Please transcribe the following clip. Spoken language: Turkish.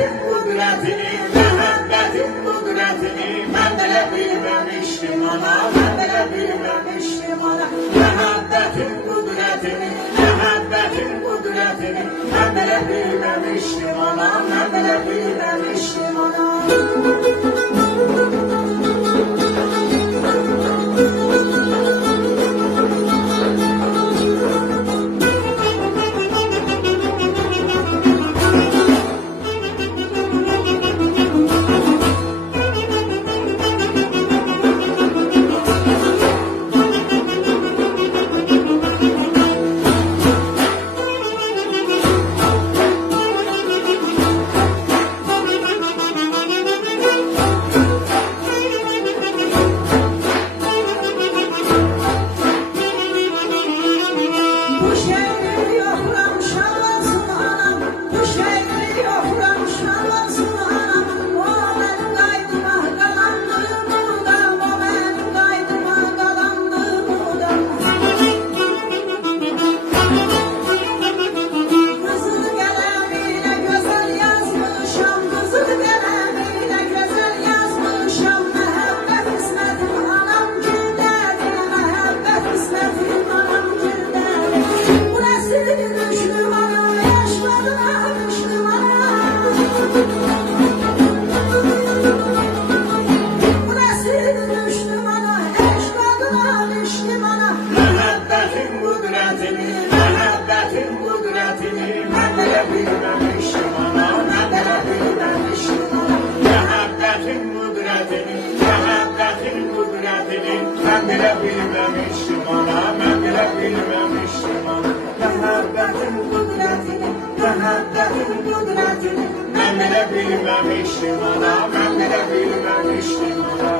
Məhəbbətin qudrətini, məhəbbətin qudrətini mən belə bilməmişdim ana, mən belə bilməmişdim ana. Məhəbbətin qudrətini, məhəbbətin qudrətini mən belə bilməmişdim ana, mən belə bilməmişdim ana. Məhəbbətin qudrətini mən belə bilməmişdim ana, mən belə bilməmişdim ana. Məhəbbətin qudrətini, məhəbbətin qudrətini mən belə bilməmişdim ana, mən belə bilməmişdim ana. Məhəbbətin qudrətini, məhəbbətin qudrətini mən belə bilməmişdim ana, mən belə bilməmişdim ana.